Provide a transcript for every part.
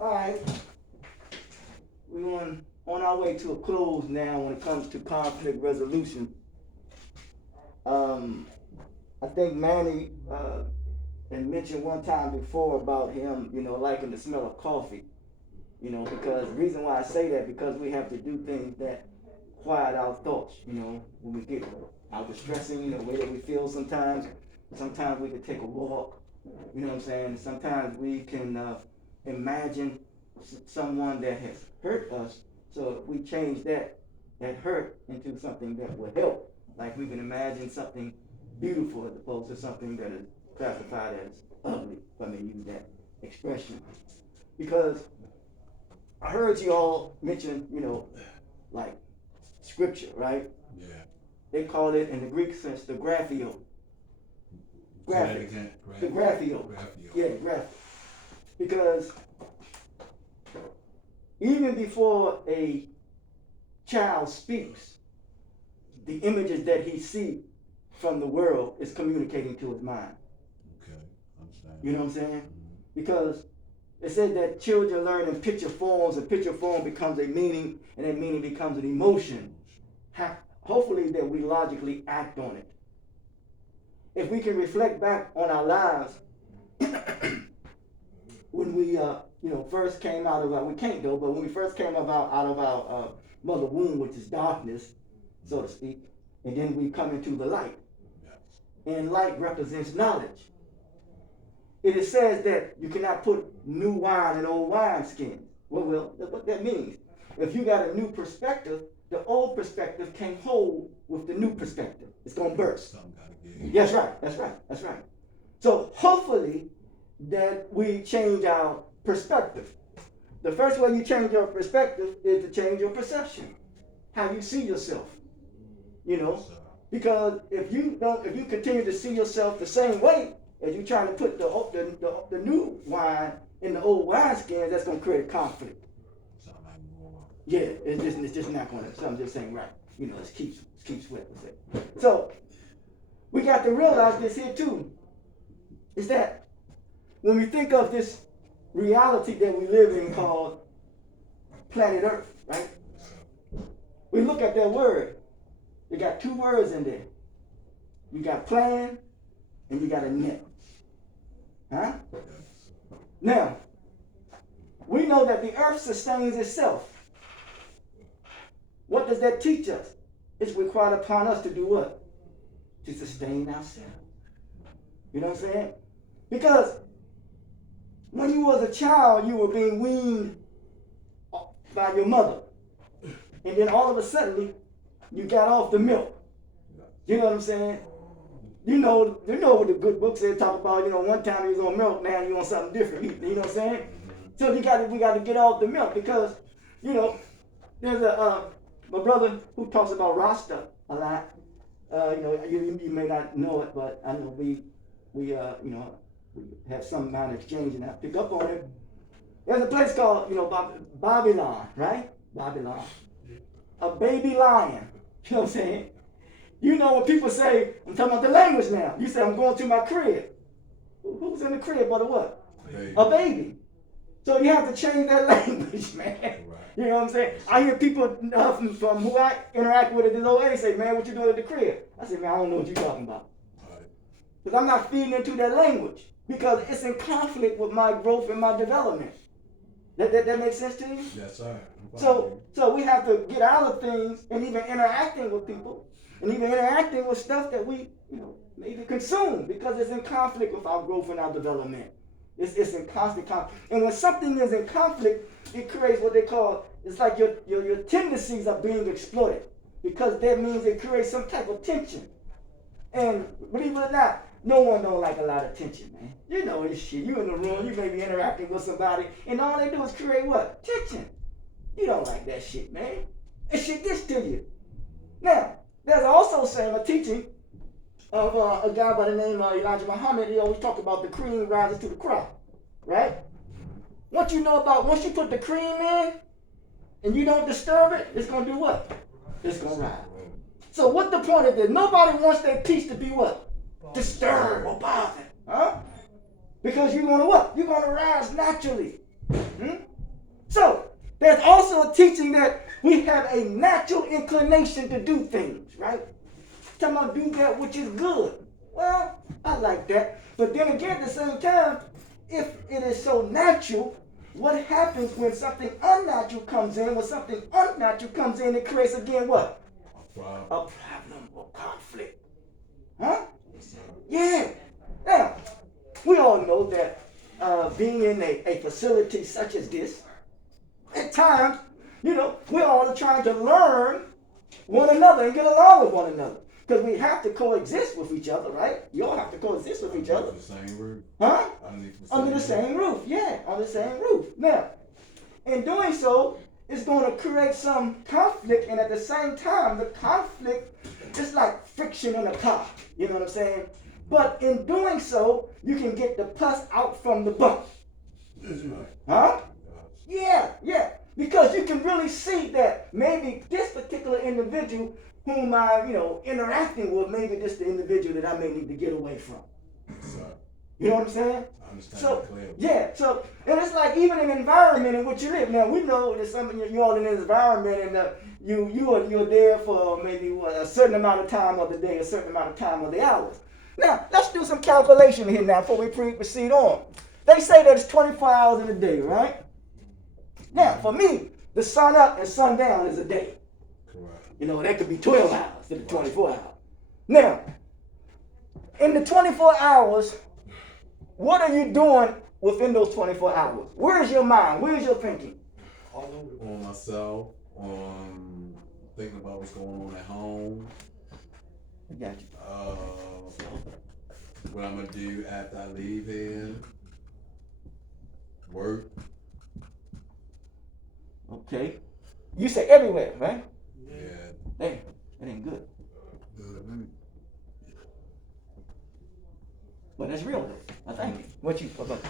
All right, we're on our way to a close now when it comes to conflict resolution. I think Manny had mentioned one time before about him, liking the smell of coffee. Because the reason why I say that because we have to do things that quiet our thoughts. When we get out distressing, the way that we feel sometimes. Sometimes we can take a walk. You know what I'm saying? Sometimes we can imagine someone that has hurt us. So if we change that hurt into something that will help, like we can imagine something beautiful as opposed to something that is classified as ugly, if I may use that expression. Because I heard you all mention, like scripture, right? Yeah. They call it in the Greek sense the graphio. Graphic. The graphio. Yeah, graphic. Because even before a child speaks, the images that he sees from the world is communicating to his mind. Okay, understand. You know what I'm saying? Because it said that children learn in picture forms, and picture form becomes a meaning, and that meaning becomes an emotion. Hopefully that we logically act on it. If we can reflect back on our lives, when we first came out of we can't though, but when we first came out of our mother womb, which is darkness, so to speak, and then we come into the light. And light represents knowledge. It says that you cannot put new wine in old wine skins. Well, what that means. If you got a new perspective, the old perspective can't hold with the new perspective. It's going to burst. That's right. So hopefully that we change our perspective. The first way you change your perspective is to change your perception. How you see yourself. Because if you continue to see yourself the same way as you trying to put the new wine in the old wine skins, that's going to create conflict. Yeah, it's just not going to. Something just ain't right. It keeps sweat. So we got to realize this here too. Is that when we think of this reality that we live in called planet Earth, right? We look at that word. You got two words in there. You got plan and you got a net. Huh? Now, we know that the earth sustains itself. What does that teach us? It's required upon us to do what? To sustain ourselves. You know what I'm saying? Because when you was a child, you were being weaned by your mother. And then all of a sudden, you got off the milk. You know what I'm saying? You know what the good book said, talk about, one time you was on milk, now you on something different. You know what I'm saying? So we got to get off the milk because, there's my brother who talks about Rasta a lot. You may not know it, but I know we have some amount of exchange and I pick up on it. There's a place called, Babylon, right? Babylon. A baby lion. You know what I'm saying? When people say, I'm talking about the language now. You say, I'm going to my crib. Who's in the crib but a what? A baby. So you have to change that language, man. Right. You know what I'm saying? I hear people from who I interact with at this old age say, man, what you doing at the crib? I say, man, I don't know what you're talking about. Because I'm not feeding into that language. Because it's in conflict with my growth and my development. That makes sense to you? Yes, sir. So we have to get out of things and even interacting with people and even interacting with stuff that we maybe consume because it's in conflict with our growth and our development. It's in constant conflict. And when something is in conflict, it creates what they call, it's like your tendencies are being exploited because that means it creates some type of tension. And believe it or not, no one don't like a lot of tension, man. You know this shit. You in the room, you may be interacting with somebody, and all they do is create what? Tension. You don't like that shit, man. It shit gets to you. Now, there's also a teaching of a guy by the name of Elijah Muhammad. He always talk about the cream rises to the crop, right? Once you put the cream in, and you don't disturb it, it's going to do what? It's going to rise. So what the point of this? Nobody wants their peace to be what? Disturbed or bothered. Huh? Because you're going to what? You're going to rise naturally. So, there's also a teaching that we have a natural inclination to do things, right? Talking about do that which is good. Well, I like that. But then again, at the same time, if it is so natural, what happens when something unnatural comes in? When something unnatural comes in, it creates again what? A problem. A problem or conflict. Huh? Yeah. Now, we all know that being in a facility such as this, at times, we're all trying to learn one another and get along with one another. Because we have to coexist with each other, right? You all have to coexist with each other. Under the same roof. Huh? Under the same roof. Yeah, on the same roof. Now, in doing so, it's going to create some conflict, and at the same time, the conflict is like friction in a car. You know what I'm saying? But in doing so, you can get the pus out from the bump. That's right. Huh? Yeah. Because you can really see that maybe this particular individual whom I'm, interacting with, maybe this the individual that I may need to get away from. That's right. You know what I'm saying? I understand So, that clearly. yeah, so, and it's like even an environment in which you live. Now, we know that some of you all in this environment, and you're there for maybe a certain amount of time of the day, a certain amount of time of the hours. Now, let's do some calculation here now before we proceed on. They say that it's 24 hours in a day, right? Now, for me, the sun up and sun down is a day. Correct. That could be 12 hours instead of 24 hours. Now, in the 24 hours, what are you doing within those 24 hours? Where is your mind? Where is your thinking? On myself, on thinking about what's going on at home. I got you. What I'm gonna do after I leave here. Work. Okay. You say everywhere, right? Yeah. Damn, that ain't good. But that's real though. I thank you. What you about?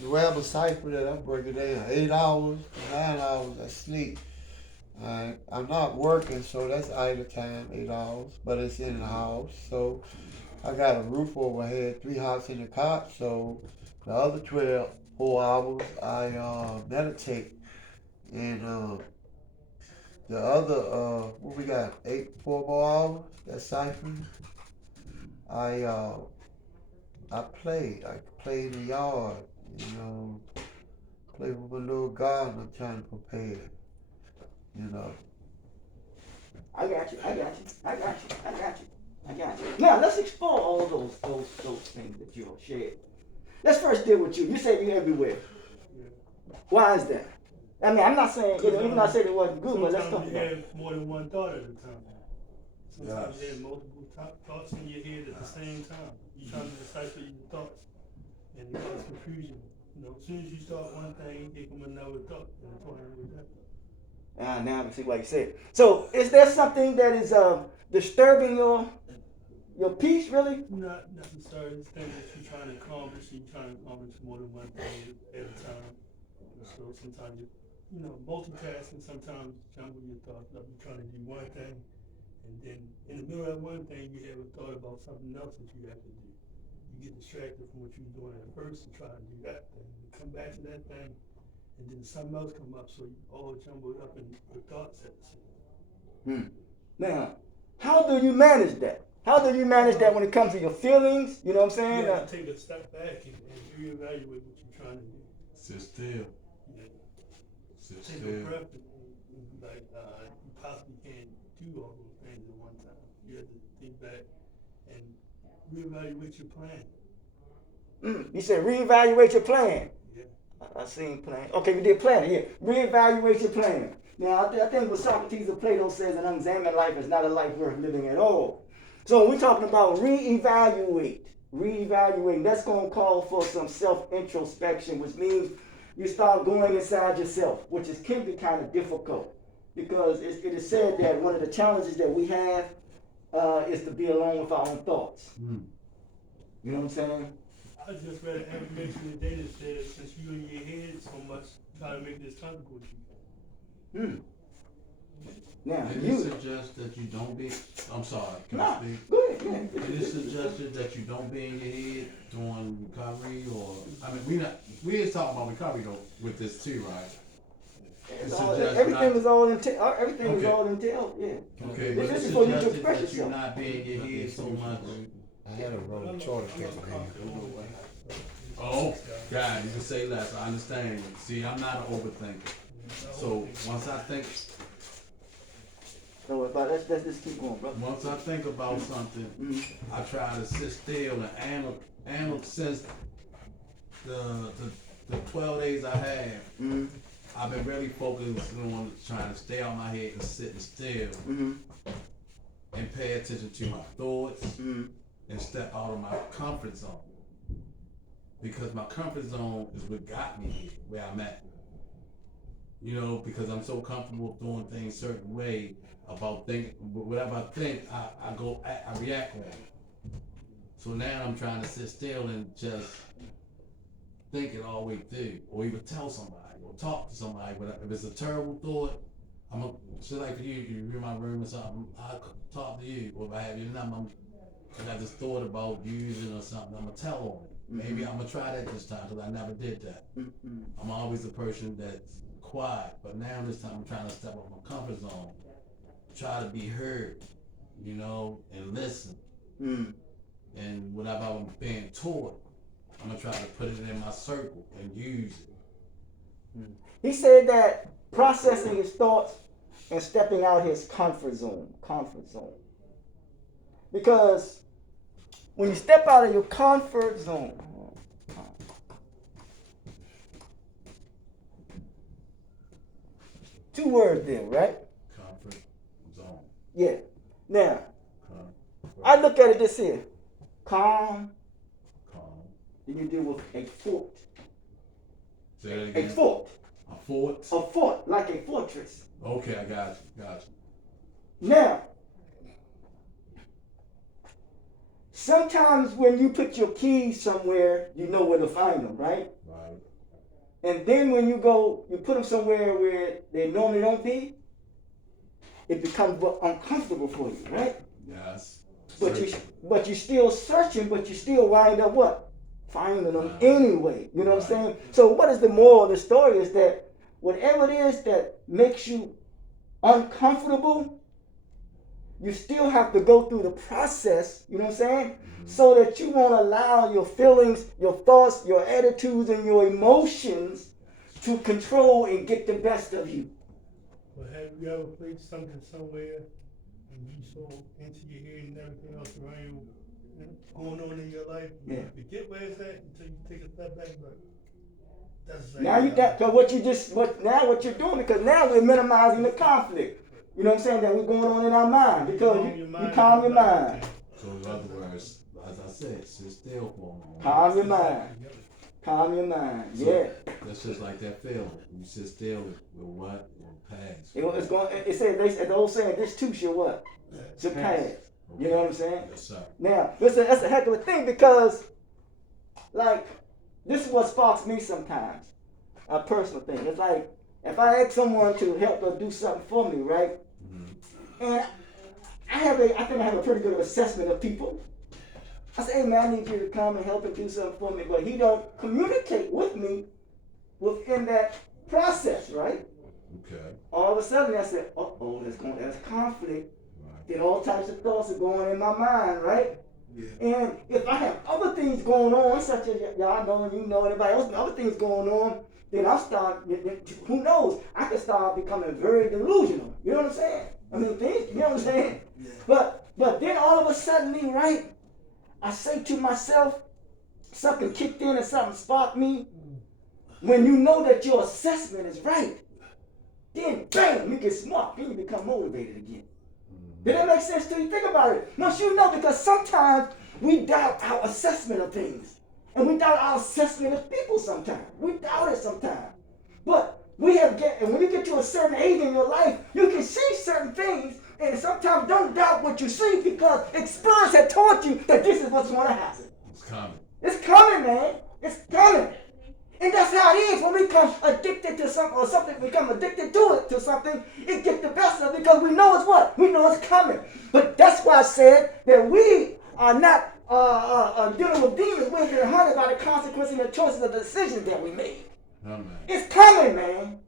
The web cipher that I'm working there, 8 hours, 9 hours I sleep. I'm not working, so that's idle time, 8 hours, but it's in the house. So I got a roof overhead, 3 houses in the cot. So the other 4 hours I meditate, and the other what we got 4 more hours. That's ciphering. I play in the yard, play with my little garden I'm trying to prepare, I got you. Now let's explore all those things that you shared. Let's first deal with you. You said you're everywhere. Why is that? I mean, I'm not saying, even though I said it wasn't good, but let's talk Sometimes about you it. have more than one thought at a time. Sometimes Yes. you have multiple thoughts in your head at the same time. You're trying to decipher your thoughts, and it causes confusion. As soon as you start one thing, here come another thought, and it's one with that thought. Now I can see why you said it. So, is there something that is disturbing your peace, really? Not necessarily things that you're trying to accomplish. You're trying to accomplish more than one thing at a time. So sometimes multitasking. Sometimes jumble your thoughts up. You're trying to do one thing, and then in the middle of that one thing, you have a thought about something else that you have to do. You get distracted from what you were doing at first and try to do that thing. You come back to that thing, and then something else come up, so you all jumbled up in your thoughts at the same time. Now, how do you manage that? How do you manage that when it comes to your feelings? You know what I'm saying? You have to take a step back and reevaluate what you're trying to do. Sit still. Sit Take a still. breath and you possibly can't do all those things at one time. You have to think back and reevaluate your plan. You said reevaluate your plan. Yeah. I seen plan. Okay, we did plan. Yeah, reevaluate your plan. Now, I think what Socrates of Plato says, an unexamined life is not a life worth living at all. So we're talking about reevaluating. That's going to call for some self-introspection, which means you start going inside yourself, which can be kind of difficult, because it is said that one of the challenges that we have is to be alone with our own thoughts. You know what I'm saying? I just read an affirmation today that says, since you're in your head so much, try to make this comfortable to you. Now, Did it suggest that you don't be? I'm sorry. Can I speak? Go ahead. Did it suggested that you don't be in your head during recovery, or I mean, we is talking about recovery though with this too, right? It's It's all, just everything not- is all entailed. Everything is Okay. all entailed. Yeah. Okay, This but is it's for you to suggested express that you yourself. not be in your head so much. I had a roll charter case in hand. You know what? Oh, God, you can say less, I understand. See, I'm not an overthinker. So, once I think, So, but let's just keep going, bro. once I think about something, Mm-hmm. I try to sit still and analyze since the 12 days I have. Mm-hmm. I've been really focused on trying to stay out my head and sitting still Mm-hmm. and pay attention to my thoughts Mm-hmm. and step out of my comfort zone. Because my comfort zone is what got me here, where I'm at. You know, because I'm so comfortable doing things a certain way about thinking, whatever I think, I react on it. So now I'm trying to sit still and just think it all the way through, or even tell somebody, or talk to somebody. But if it's a terrible thought, just like for you, you're in my room or something, I'll talk to you, or if I have your number, I got this thought about using or something, I'm gonna tell on it. Maybe I'm gonna try that this time, because I never did that. Mm-hmm. I'm always the person that's quiet, but now this time I'm trying to step out my comfort zone, try to be heard, you know, and listen. Mm-hmm. And whatever I'm being taught, I'm gonna try to put it in my circle and use it. He said that processing his thoughts and stepping out his comfort zone. Because when you step out of your comfort zone, two words there, right? Comfort zone. Yeah. Now, Comfort, I look at it this here. Calm, calm. then you deal with a fort. Say that A again. fort. A fort. A fort, like a fortress. Okay, I got you. Now, sometimes when you put your keys somewhere, you know where to find them, right? Right. And then when you go, you put them somewhere where they normally don't be, it becomes uncomfortable for you, right? Yes. But you're still searching, but you still wind up what? Finding them anyway. You know what I'm saying? So what is the moral of the story is that whatever it is that makes you uncomfortable, you still have to go through the process, you know what I'm saying? So that you won't allow your feelings, your thoughts, your attitudes, and your emotions to control and get the best of you. But have you ever played something somewhere and you so into your head and everything else around you going on in your life? You Yeah. forget where it's at until you take a step back, but that's Now you got, cause what you're doing, because now we're minimizing the conflict. You know what I'm saying? That we're going on in our mind, because you calm your mind. So in other words, as I said, sit still for a moment. Calm your mind. Calm your mind. Yeah. That's just like that feeling. You sit still with what? It will pass. It's going. It said the old saying, "This too shall what? Shall pass." You know what I'm saying? Yes, sir. Now, listen, that's a heck of a thing because, like, this is what sparks me sometimes. A personal thing. It's like if I ask someone to help or do something for me, right? Mm-hmm. And I think I have a pretty good assessment of people. I say, hey man, I need you to come and help and do something for me, but he don't communicate with me within that process, right? Okay. All of a sudden I said, there's conflict. Right. Then all types of thoughts are going in my mind, right? Yeah. And if I have other things going on, such as y'all know and you know anybody else, other things going on, then who knows? I could start becoming very delusional. You know what I'm saying? I mean, you know what I'm saying? Yeah. But then all of a sudden, right? I say to myself, something kicked in and something sparked me. When you know that your assessment is right, then bam, you get smart, then you become motivated again. Did that make sense to you? Think about it. Once you know, because sometimes we doubt our assessment of things. And we doubt our assessment of people sometimes. We doubt it sometimes. But and when you get to a certain age in your life, you can see certain things, and sometimes don't doubt what you see because experience had taught you that this is what's going to happen. It's coming. It's coming, man. It's coming. And that's how it is when we become addicted to something or something become addicted to something, it gets the best of it because we know it's what? We know it's coming. But that's why I said that we are not dealing with demons. We're being hunted by the consequences and the choices of the decisions that we made. No, man. It's coming, man.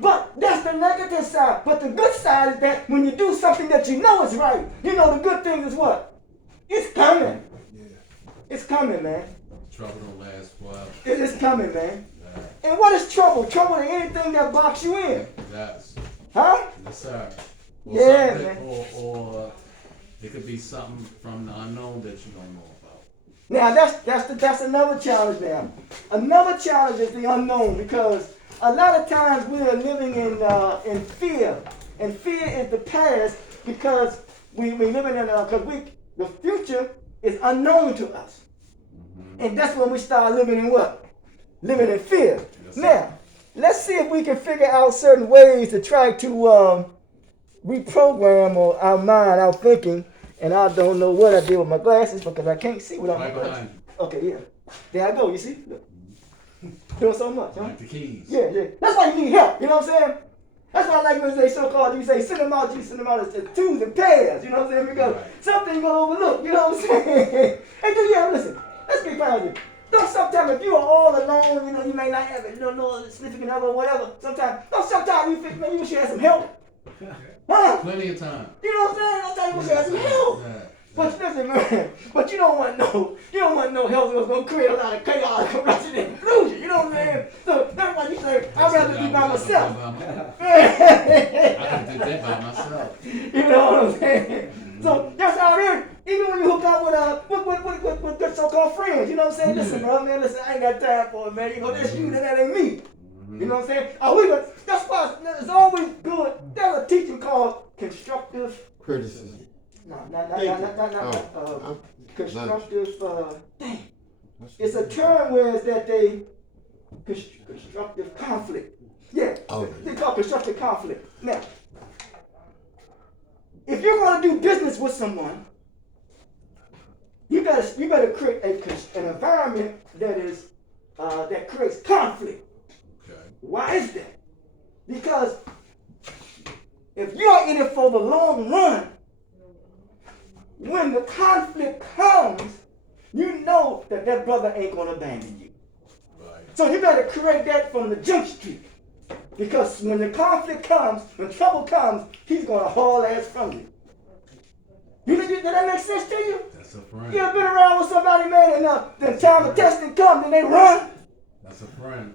But that's the negative side. But the good side is that when you do something that you know is right, you know the good thing is what? It's coming. Yeah. It's coming, man. Trouble don't last forever. It is coming, man. Yeah. And what is trouble? Trouble is anything that blocks you in. Yes. Huh? Yes, sir. Or Yeah, something- man. Or it could be something from the unknown that you don't know about. Now that's another challenge now. Another challenge is the unknown because a lot of times we are living in fear. And fear is the past because we living in the future is unknown to us. And that's when we start living in what? Living in fear. Yes, sir. Now, let's see if we can figure out certain ways to try to reprogram our mind, our thinking. And I don't know what I did with my glasses because I can't see without my Right glasses. behind Okay, yeah. There I go, you see? Look. Doing so much, you. huh? Like the keys. Yeah. That's why you need help, you know what I'm saying? That's why I like when they say so-called, you say send them out as twos and pairs, you know what I'm saying? Because Right. something you're going to overlook, you know what I'm saying? And do you listen, let's be positive. Don't sometimes if you are all alone, you know, you may not have a no significant other or whatever. Sometimes you think, man, you wish you had some help. Huh? Plenty of time. You know what I'm saying? Sometimes you wish you had some help. Yeah. But listen, man, but you don't want no health that's gonna create a lot of chaos, corruption, and confusion. You know what I'm saying? So that's why you say I'd rather be by myself. I could do that by myself. You know what I'm saying? So that's how it is. Even when you hook up with good so-called friends, you know what I'm saying? Listen, bro, man, listen, I ain't got time for it, man. You know, that's you, that ain't me. You know what I'm saying? That's why it's always good. There's a teaching called constructive. Criticism. Constructive, it's a term where it's that they, constructive conflict. Yeah, they call constructive conflict. Now, if you're going to do business with someone, you better create an environment that creates conflict. Okay. Why is that? Because if you're in it for the long run, when the conflict comes, you know that brother ain't gonna abandon you. Right. So you better create that from the jump street. Because when the conflict comes, when trouble comes, he's gonna haul ass from you. Did that make sense to you? That's a friend. You ever been around with somebody, man, and the time of testing comes and they run? That's a friend.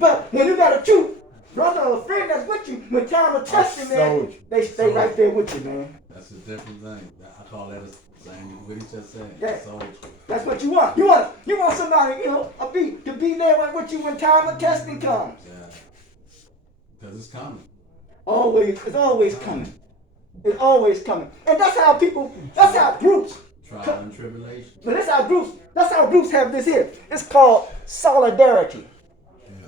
But when you got a true brother or friend that's with you, when time of testing, man, soldier. they stay right there with you, man. That's a different thing. I call that a same what he just said. Yeah. Soldier. That's what you want. You want somebody, you know, to be there right with you when time of testing comes. Yeah. Because it's coming. It's always coming. It's always coming. And that's how groups, Trial and tribulation. but that's how groups have this here. It's called solidarity.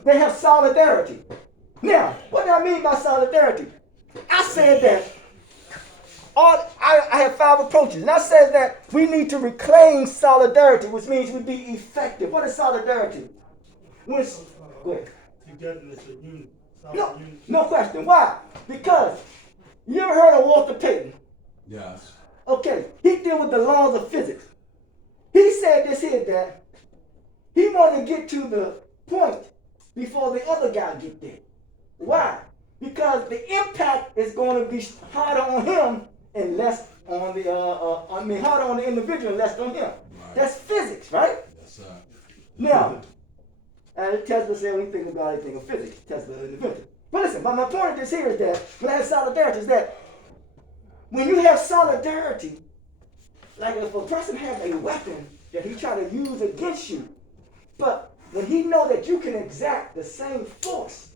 They have solidarity. Now, what do I mean by solidarity? I said that I have 5 approaches, and I said that we need to reclaim solidarity, which means we be effective. What is solidarity? Go ahead. Togetherness, a unit. No, no question. Why? Because you ever heard of Walter Payton? Yes. Okay, he dealt with the laws of physics. He said this here that he wanted to get to the point before the other guy get there. Why? Because the impact is going to be harder on him and less on harder on the individual and less on him. Right. That's physics, right? Yes, sir. Now, Tesla said when you think about anything of physics, Tesla invented. But listen, my point of this here is that when I have solidarity is that when you have solidarity, like if a person has a weapon that he try to use against you, but when he know that you can exact the same force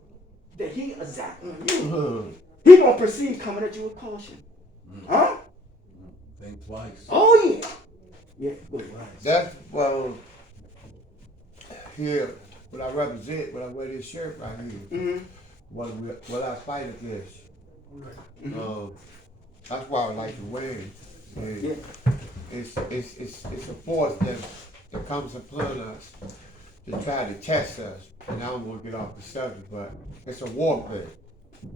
that he exact on you, he gonna proceed coming at you with caution. Huh? Think twice. Oh yeah. Yeah, good. That's here what I represent when I wear this shirt right here. Mm-hmm. What I fight against. That's why I like to wear it. And Yeah. it's a force that comes upon us to try to test us. And I don't want to get off the subject, but it's a warfare.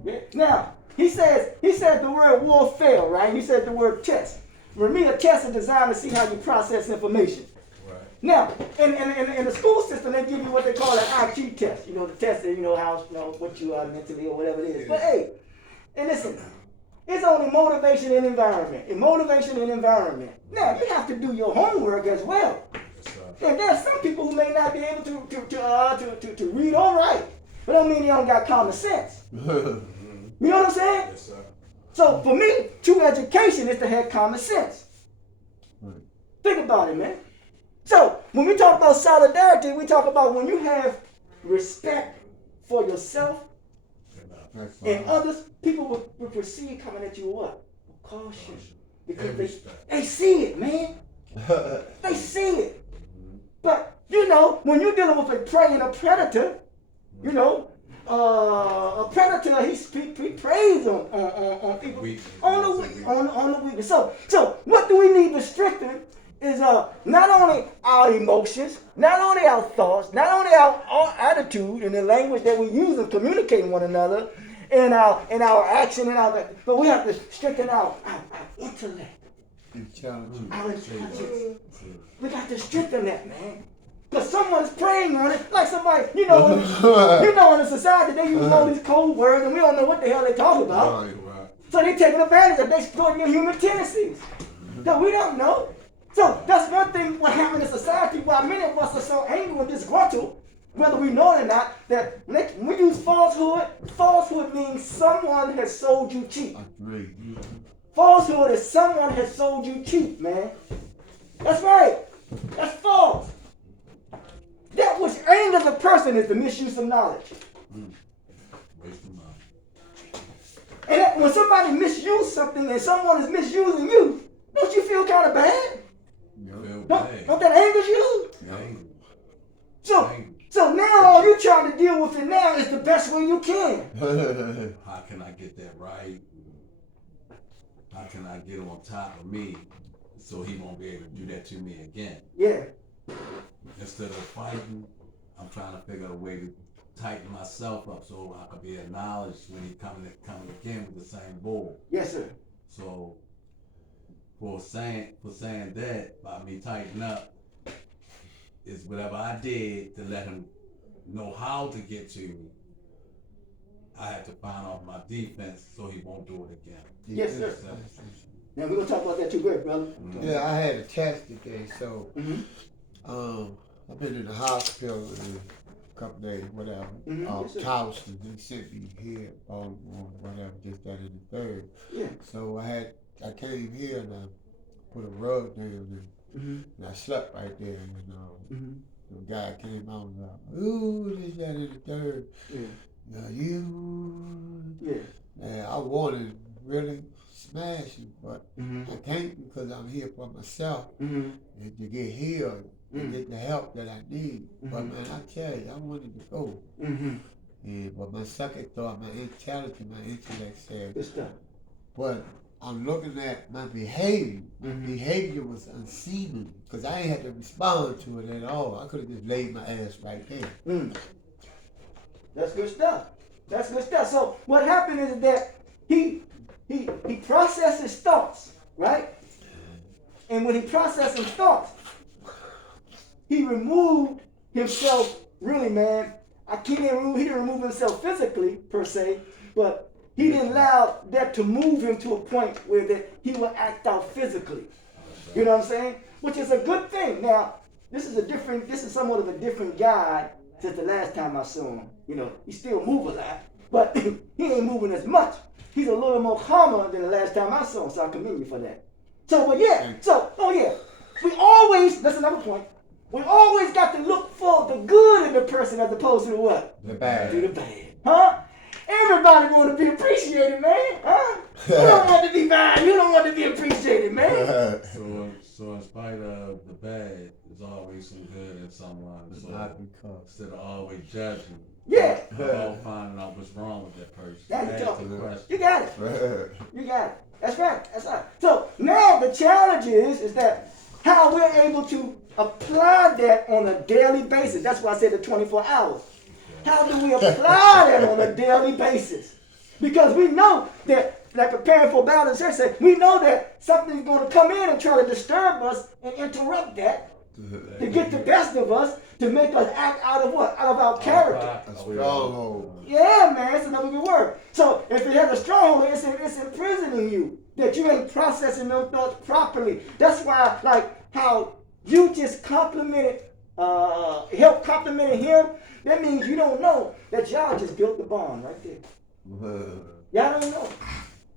Yeah. Now, he said the word warfare, right? He said the word test. For me, a test is designed to see how you process information. Right. Now, in the school system, they give you what they call an IQ test. You know, the test that, how, what you are mentally or whatever it is. But hey, and listen, it's only motivation and environment. And motivation and environment. Now, you have to do your homework as well. And there are some people who may not be able to read or write. But don't mean they don't got common sense. You know what I'm saying? Yes, sir. So for me, true education is to have common sense. Think about it, man. So when we talk about solidarity, we talk about when you have respect for yourself and others, people will perceive coming at you what? With caution. Because they see it, man. They see it. But, when you're dealing with a prey and a predator, a predator, he preys on people, on the weakness. So what do we need to strengthen is not only our emotions, not only our thoughts, not only our attitude and the language that we use in communicating one another, and our action and all that, but we have to strengthen our intellect. Our intelligence. We got to strengthen that, man. Because someone's preying on it, like somebody, in a society they use all these cold words and we don't know what the hell they talk about. Right. So they're taking advantage of, they exploiting your human tendencies that we don't know. So that's one thing what happened in society, why many of us are so angry and disgruntled, whether we know it or not, that when we use falsehood means someone has sold you cheap. Falsehood is someone has sold you cheap, man. That's right. That's false. That which angers a person is the misuse of knowledge. Waste of money. And that when somebody misuses something and someone is misusing you, don't you feel kind of bad? Don't that angers you? So now all you're trying to deal with it now is the best way you can. How can I get that right? How can I get on top of me so he won't be able to do that to me again? Yeah. Instead of fighting, I'm trying to figure out a way to tighten myself up so I can be acknowledged when he coming again with the same bull. Yes, sir. So for saying that by me tightening up is whatever I did to let him know how to get to me. I have to find off my defense so he won't do it again. Yes, sir. Now we're gonna talk about that too, great brother. Yeah, I had a test today, so I've been in the hospital in a couple days, whatever. Yes, Towson, they sent me here, whatever, just that in the third. Yeah. So I came here and I put a rug down and I slept right there, the guy came out and ooh, this, that, in the third. Yeah. And I wanted to really smash it, but I can't because I'm here for myself and to get healed and get the help that I need. But man, I tell you, I wanted to go. But my second thought, my intellect said, but I'm looking at my behavior. My behavior was unseemly because I ain't had to respond to it at all. I could have just laid my ass right there. That's good stuff. That's good stuff. So what happened is that he processed his thoughts, right? And when he processed his thoughts, he removed himself, really, man. He didn't remove himself physically, per se, but he didn't allow that to move him to a point where he would act out physically. You know what I'm saying? Which is a good thing. Now, this is somewhat of a different guy since the last time I saw him. He still move a lot, but he ain't moving as much. He's a little more calmer than the last time I saw him, so I commend you for that. That's another point. We always got to look for the good in the person as opposed to the what? The bad. To the bad. Huh? Everybody want to be appreciated, man. Huh? You don't want to be valued. You don't want to be appreciated, man. So in spite of the bad, there's always some good in someone. So instead of always judging, yeah. about finding out what's wrong with that person. You got it. You got it. That's right. So now the challenge is that how we're able to apply that on a daily basis. That's why I said the 24 hours. How do we apply that on a daily basis? Because we know that, like Preparing for Battle, we know that something's going to come in and try to disturb us and interrupt that. to get the best of us, to make us act out of what? Out of our character. A stronghold. Yeah, man, that's another good word. So if it has a stronghold, it's imprisoning you, that you ain't processing those thoughts properly. That's why, like, how you just complimented, complimented him, that means you don't know that y'all just built the bond right there. Y'all don't know.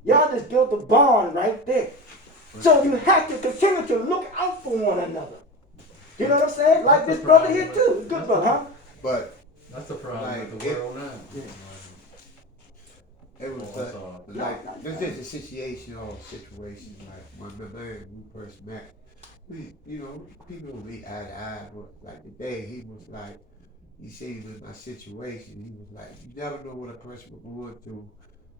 Y'all just built the bond right there. So you have to continue to look out for one another. You know what I'm saying? Like this brother here too. Good brother, huh? But That's the problem Like, with the world now. it was Oh, that's all. like this is a situation like when my man we first met. We, people don't meet eye to eye, but like today he was like, he seen in my situation, he was like, you never know what a person was going through.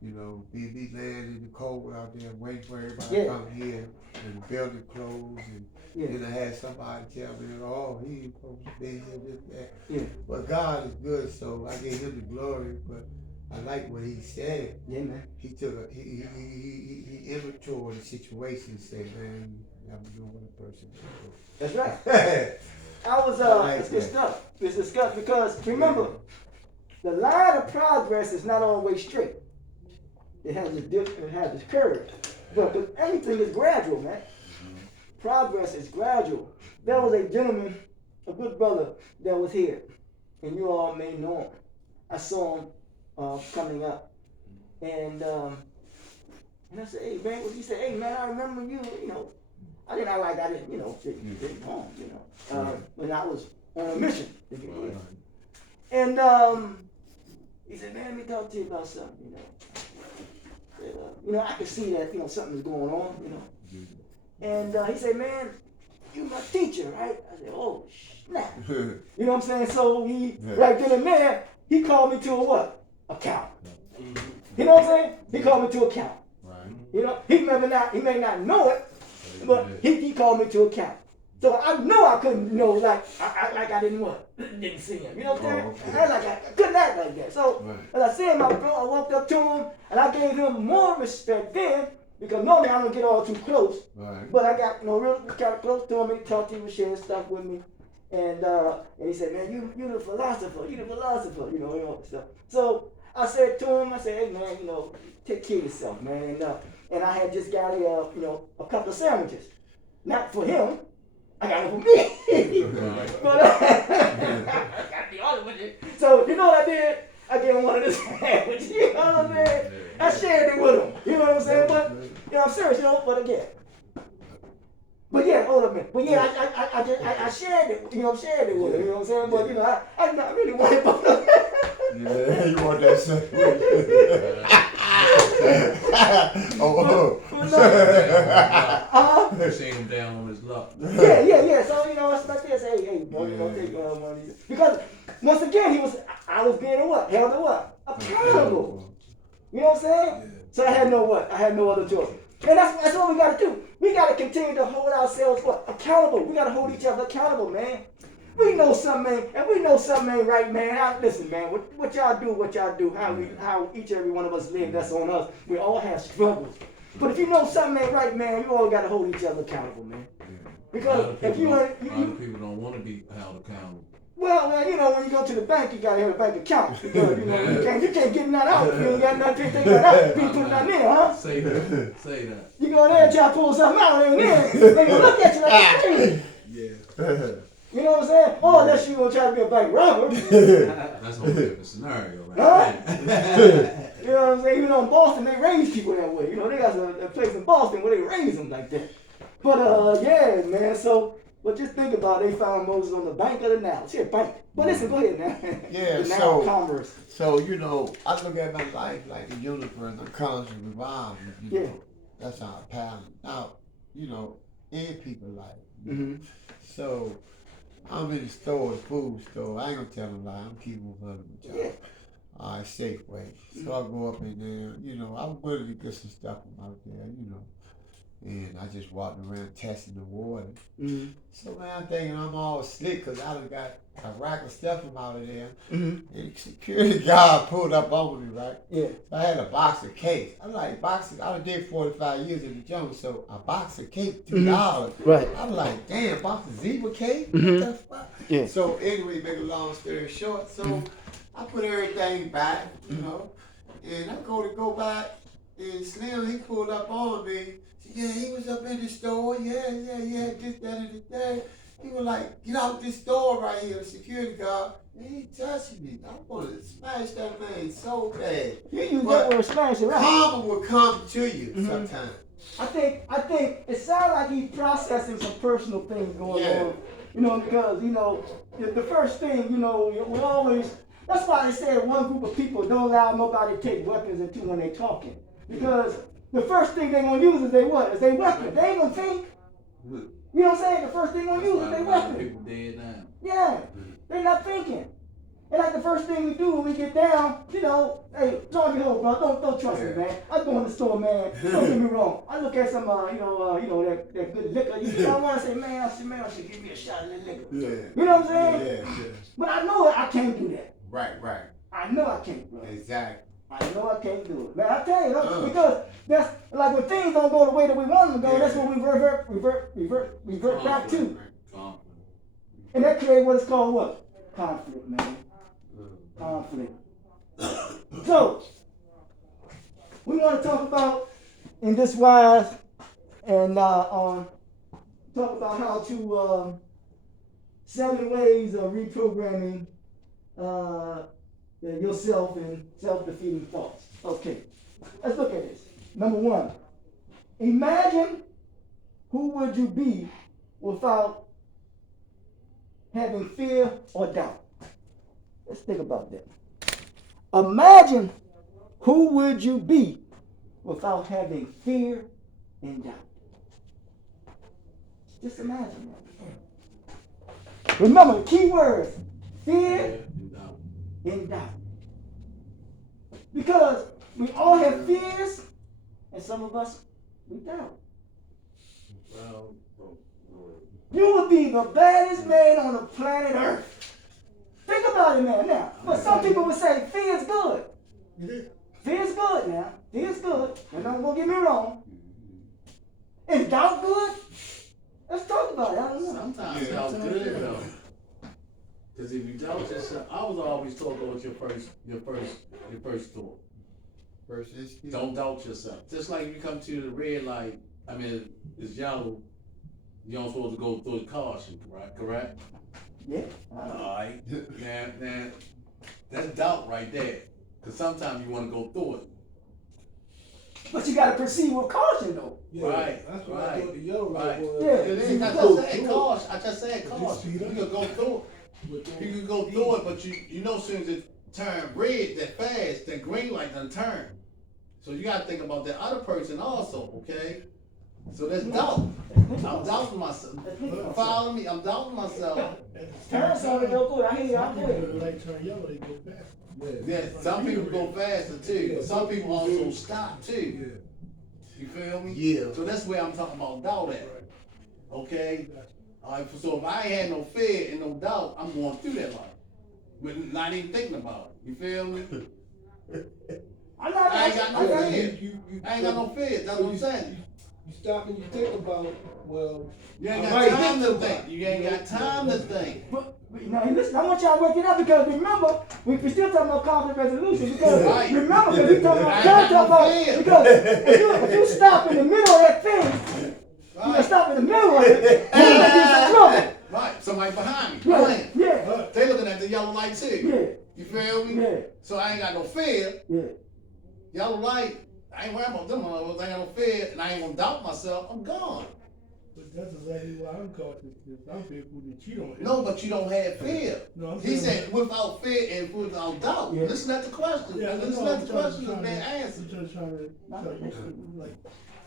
Be laying in the cold out there waiting for everybody to come here and the building closed and then I had somebody tell me, oh, he ain't supposed to be here, this, that. Yeah. But God is good, so I gave him the glory, but I like what he said. Yeah, man. He took he inventory the situation and said, man, you never know what a person is. That's right. It's good stuff. It's good stuff because remember, the line of progress is not always straight. It has its curve. But everything is gradual, man. Progress is gradual. There was a gentleman, a good brother, that was here, and you all may know him. I saw him coming up, and I said, "Hey man," he said, "Hey man, I remember you. I didn't home. When I was on a mission to get here." And he said, "Man, let me talk to you about something. I could see that something's going on. And he said, "Man, you my teacher, right?" I said, "Oh, snap." You know what I'm saying? So he, right then and there, he called me to a what? Account. You know what I'm saying? He called me to account. Right. He may not know it, but he called me to account. So I know I couldn't, I didn't see him. You know what I'm saying? I couldn't act like that. So as I see him, I walked up to him and I gave him more respect then, because normally I don't get all too close. Right. But I got real kind of close to him. He talked to me, sharing stuff with me, and he said, "Man, you the philosopher, stuff." So I said to him, "Hey man, take care of yourself, man." And I had just got a couple of sandwiches, not for him. I got it for me. But I got the other one. So you know what I did? I gave him one of the sandwiches. You know what I'm saying? I shared it with him. You know what I'm saying? But I'm serious. But again. But yeah, hold up a minute. But yeah, I shared it. Shared it with him. You know what I'm saying? But I not really wanted both of them. Yeah, you want that sandwich? You seen him down on his luck. Yeah. So it's like this. Hey, bro, take one of these. Because once again, I was being held to what? Accountable. You know what I'm saying? Yeah. So I had no other choice. And that's what we gotta do. We gotta continue to hold ourselves accountable. We gotta hold each other accountable, man. We know something ain't, and we know something ain't right, man. Listen, man, what y'all do, how each and every one of us live, that's on us. We all have struggles. But if you know something ain't right, man, you all gotta hold each other accountable, man. Because if you a lot of people don't want to be held accountable. Well, when you go to the bank, you gotta have a bank account. Because, you can't get nothing out. You ain't got nothing to take that out. You ain't putting nothing in, huh? Say that. You go in there and try to pull something out, and then they gonna look at you like crazy. Yeah. You know what I'm saying? Or unless you gonna try to be a bank robber. That's a whole different scenario, right? Huh? You know what I'm saying? In Boston, they raise people that way. They got a place in Boston where they raise them like that. But yeah, man. So. But just think about it, they found Moses on the bank of the Nile. It's a bank. But listen, go ahead now. Yeah, the Nile Commerce. So, I look at my life like the universe, I'm constantly revolving. That's our pattern. Now, in people's life. Mm-hmm. So, I'm in the store, the food store. I ain't gonna tell them lie. I'm keeping 100 with y'all. Yeah. Safeway. So I go up in there. I'm willing to get some stuff from out there. and I just walked around testing the water. Mm-hmm. So man, I'm thinking I'm all slick because I done got a rack of stuff from out of there. Mm-hmm. And the security guard pulled up on me, right? Yeah. So I had a box of cakes. I'm like, boxes, I done did 45 years in the jungle, so a box of cake, $2. Right. I'm like, damn, box of zebra cake? Mhm. What the fuck? Yeah. So anyway, make a long story short, so I put everything back, you know, and I go back, and Slim, he pulled up on me. Yeah, he was up in the store. Yeah, this, that, and the thing. He was like, get out this store right here, the security guard. He ain't touching me. I wanted to smash that man so bad. You use But that word smash it, right? karma will come to you Mhm. sometimes. I think it sounds like he's processing some personal things going Yeah. on. You know, because, you know, the first thing, you know, we always, that's why they said one group of people don't allow nobody to take weapons until when they talking. Because the first thing they're going to use is they what? Is they weapon. They ain't going to think. You know what I'm saying? The first thing they're going to use is they weapon. People dead now. Yeah. They're not thinking. And like the first thing we do when we get down, you know, hey, John behold, bro, don't trust me, man. I go in the store, man. Don't get me wrong. I look at some, that good liquor. You know, I want to say, man, I should give me a shot of that liquor. Yeah. You know what I'm saying? Yeah. But I know I can't do that. Right. I know I can't, bro. Exactly. I know I can't do it. Man, I tell you, because that's like when things don't go the way that we want them to go, that's what we revert back to. Conflict. And that creates what is called what? Conflict, man. Conflict. So, we want to talk about in this wise and talk about how to 7 ways of reprogramming yourself and self-defeating thoughts. Okay, let's look at this. Number 1, imagine who would you be without having fear or doubt. Let's think about that. Imagine who would you be without having fear and doubt. Just imagine that. Remember the key words, fear and doubt. Because we all have fears and some of us we doubt. Well, You would be the baddest man on the planet Earth. Think about it, man. Now, but some people would say fear is good. Fear is good now. Fear is good. And don't get me wrong. Is doubt good? Let's talk about it. I don't know. sometimes sounds good though. Because if you doubt yourself, I was always taught go with your first thought. First instinct. Don't doubt yourself. Just like if you come to the red light, I mean, it's yellow, you don't supposed to go through the caution, right? Correct? Yeah. Alright. Now, that's doubt right there. Because sometimes you want to go through it. But you gotta proceed with caution though. Yeah, Right, that's what I right, thought the yellow light right. was. Yeah. I just said caution. You speed up? could go through it. You could go through it, but you know as soon as it turn red that fast, that green light done turn. So you gotta think about that other person also, okay? So that's doubt. I'm doubting myself. Follow me, I'm doubting myself. Turn something real good. I hear you. I'm Some people, good. when the light turn yellow, they go fast. Yeah, some people go faster too, but some people also stop too. You feel me? Yeah. So that's where I'm talking about doubt at. Okay? Alright, so if I ain't had no fear and no doubt, I'm going through that life. But not even thinking about it. You feel me? I'm not. I ain't got no I fear. I ain't got no fear, that's what I'm saying. You stop and you think about, well, You ain't I got might time think to about think. You ain't got time to think. But now, listen, I want y'all to work it out because remember, we're still talking about conflict resolution because Right. remember, because we talking I about, ain't got no about fear. because if you stop in the middle of that thing, you can Right. stop in the middle of it, you're gonna get in some trouble. Right. Somebody behind me. Yeah, Playing. yeah, They looking at the yellow light too. yeah, You feel me? yeah, So I ain't got no fear. yeah. Yellow light, I ain't worried about them. I ain't got no fear, and I ain't gonna doubt myself. I'm gone. But that's exactly why I'm cautious, because I'm fearful that you don't have. No, but you don't have fear. No, I'm He saying- said without fear and without doubt. Yeah. Listen at the question. Yeah, Listen at the question that's being answered. I'm just trying to like,